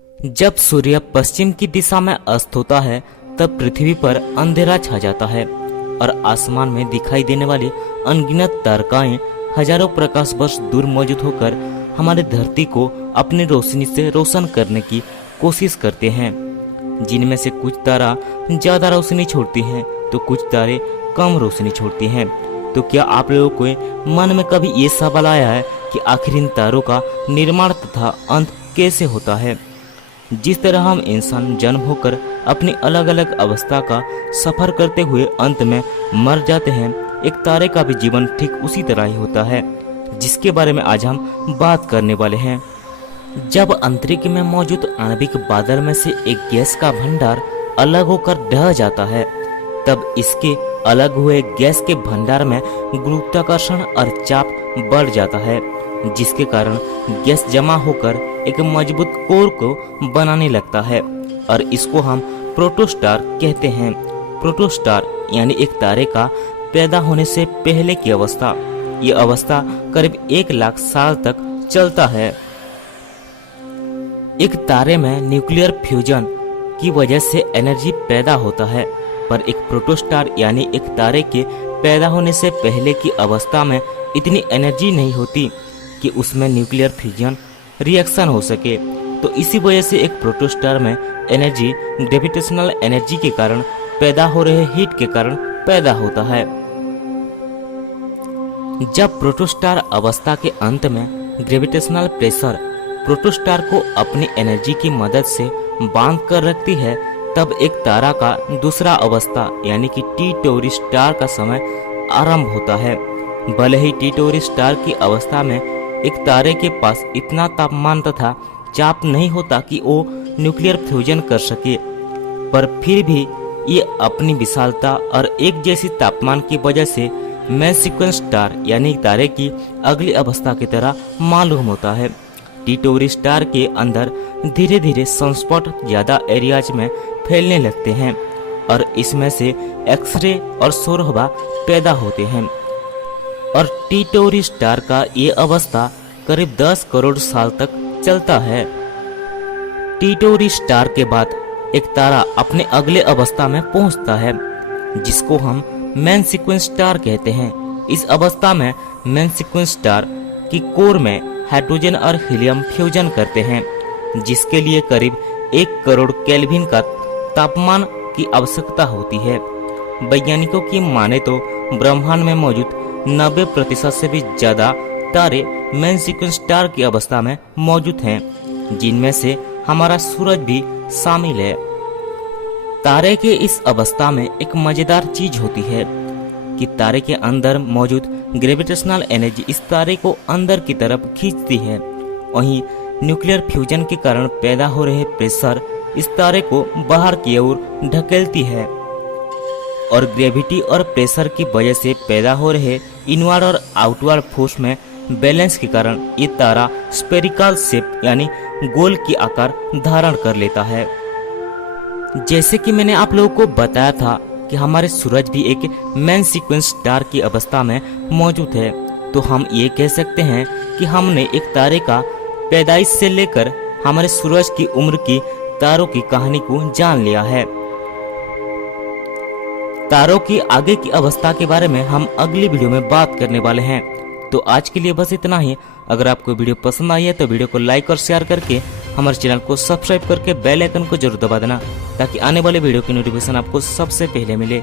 जब सूर्य पश्चिम की दिशा में अस्त होता है तब पृथ्वी पर अंधेरा छा जाता है और आसमान में दिखाई देने वाली अनगिनत तारकाएं हजारों प्रकाश वर्ष दूर मौजूद होकर हमारी धरती को अपनी रोशनी से रोशन करने की कोशिश करते हैं, जिनमें से कुछ तारा ज्यादा रोशनी छोड़ती हैं तो कुछ तारे कम रोशनी छोड़ती हैं। तो क्या आप लोगों के मन में कभी ये सवाल आया है कि आखिर इन तारों का निर्माण तथा अंत कैसे होता है? जिस तरह हम इंसान जन्म होकर अपनी अलग अलग अवस्था का सफर करते हुए अंत में मर जाते हैं, एक तारे का भी जीवन ठीक उसी तरह ही होता है, जिसके बारे में आज हम बात करने वाले हैं। जब अंतरिक्ष में मौजूद आणविक बादल में से एक गैस का भंडार अलग होकर ढह जाता है, तब इसके अलग हुए गैस के भंडार में गुरुत्वाकर्षण और चाप बढ़ जाता है, जिसके कारण गैस जमा होकर एक मजबूत कोर को बनाने लगता है और इसको हम प्रोटोस्टार कहते हैं। प्रोटोस्टार यानी एक तारे का पैदा होने से पहले की अवस्था। ये अवस्था करीब 1 लाख साल तक चलता है। एक तारे में न्यूक्लियर फ्यूजन की वजह से एनर्जी पैदा होता है, पर एक प्रोटोस्टार यानी एक तारे के पैदा होने से पहले की अवस्था में इतनी एनर्जी नहीं होती कि उसमें न्यूक्लियर फ्यूजन रिएक्शन हो सके। तो इसी वजह से एक प्रोटोस्टार में एनर्जी ग्रेविटेशनल एनर्जी के कारण पैदा हो रहे हीट के कारण पैदा होता है। जब प्रोटोस्टार अवस्था के अंत में ग्रेविटेशनल प्रेशर प्रोटोस्टार को अपनी एनर्जी की मदद से बांध कर रखती है, तब एक तारा का दूसरा अवस्था यानी कि टी टोरी स्टार का समय आरंभ होता है। भले ही टी टोरी स्टार की अवस्था में एक तारे के पास इतना तापमान तथा चाप नहीं होता कि वो न्यूक्लियर फ्यूजन कर सके, पर फिर भी ये अपनी विशालता और एक जैसी तापमान की वजह से मेन सीक्वेंस स्टार यानी तारे की अगली अवस्था की तरह मालूम होता है। टी टोरी स्टार के अंदर धीरे धीरे सनस्पॉट ज्यादा एरियाज में फैलने लगते हैं और इसमें से एक्सरे और सौरभा पैदा होते हैं और टी टोरी स्टार का ये अवस्था करीब 10 करोड़ साल तक चलता है। टी टोरी स्टार के बाद एक तारा अपने अगले अवस्था में पहुंचता है, जिसको हम मेन सीक्वेंस स्टार कहते हैं। इस अवस्था में मेन सीक्वेंस स्टार की कोर में हाइड्रोजन और हीलियम फ्यूजन करते हैं, जिसके लिए करीब 1 करोड़ केल्विन का तापमान की आवश्यकता होती है। वैज्ञानिकों की माने तो ब्रह्मांड में मौजूद 90% से भी ज्यादा तारे मेन सीक्वेंस स्टार की अवस्था में मौजूद हैं, जिनमें से हमारा सूरज भी शामिल है। तारे के इस अवस्था में एक मजेदार चीज होती है कि तारे के अंदर मौजूद ग्रेविटेशनल एनर्जी इस तारे को अंदर की तरफ खींचती है। वहीं न्यूक्लियर फ्यूजन के कारण पैदा हो रहे प्रेशर इस तारे को बाहर की ओर ढकेलती है और ग्रेविटी और प्रेशर की वजह से पैदा हो रहे इनवर्ड और आउटवर्ड फोर्स में बैलेंस के कारण ये तारा स्फेरिकल शेप यानी गोल की आकार धारण कर लेता है। जैसे कि मैंने आप लोगों को बताया था कि हमारे सूरज भी एक मेन सीक्वेंस स्टार की अवस्था में मौजूद है, तो हम ये कह सकते हैं कि हमने एक तारे का पैदाइश से लेकर हमारे सूरज की उम्र की तारों की कहानी को जान लिया है। तारों की आगे की अवस्था के बारे में हम अगली वीडियो में बात करने वाले हैं। तो आज के लिए बस इतना ही। अगर आपको वीडियो पसंद आई है तो वीडियो को लाइक और शेयर करके हमारे चैनल को सब्सक्राइब करके बेल आइकन को जरूर दबा देना, ताकि आने वाले वीडियो की नोटिफिकेशन आपको सबसे पहले मिले।